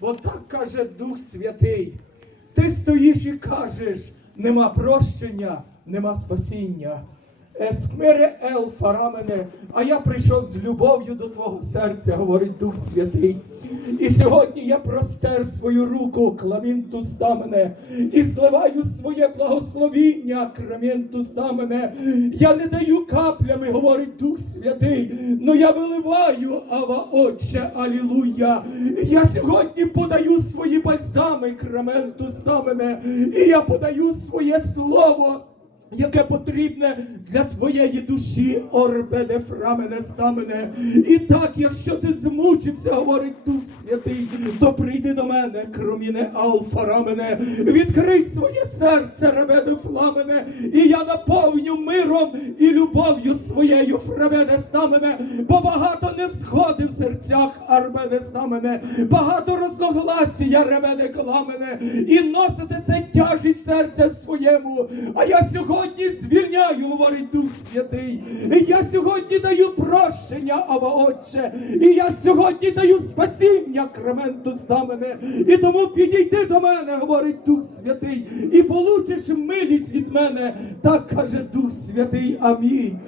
Бо так каже Дух Святий. Ти стоїш і кажеш, нема прощення, нема спасіння. Ескмире ел фарамене, а я прийшов з любов'ю до твого серця, говорить Дух Святий. І сьогодні я простер свою руку, кламінтус мене, і зливаю своє благословіння, крамінтус мене. Я не даю каплями, говорить Дух Святий, но я виливаю, ава Отче, алілуя. Я сьогодні подаю свої бальзами, краментус мене, і я подаю своє слово яке потрібне для твоєї душі, орбеде фрамене стамене. І так, якщо ти змучився, говорить Дух Святий, то прийди до мене, кроміне алфа рамене, відкрий своє серце, ребеде фламене, і я наповню миром і любов'ю своєю фребеде стамене, бо багато не всходи в серцях, арбеде стамене, багато розногласія, ребеде кламене, і носите це тяжість серця своєму. А я сьогодні звільняю, говорить Дух Святий. І я сьогодні даю прощення, Ава Отче. І я сьогодні даю спасіння Кременту мене. І тому підійди до мене, говорить Дух Святий, і получиш милість від мене. Так каже Дух Святий. Амінь.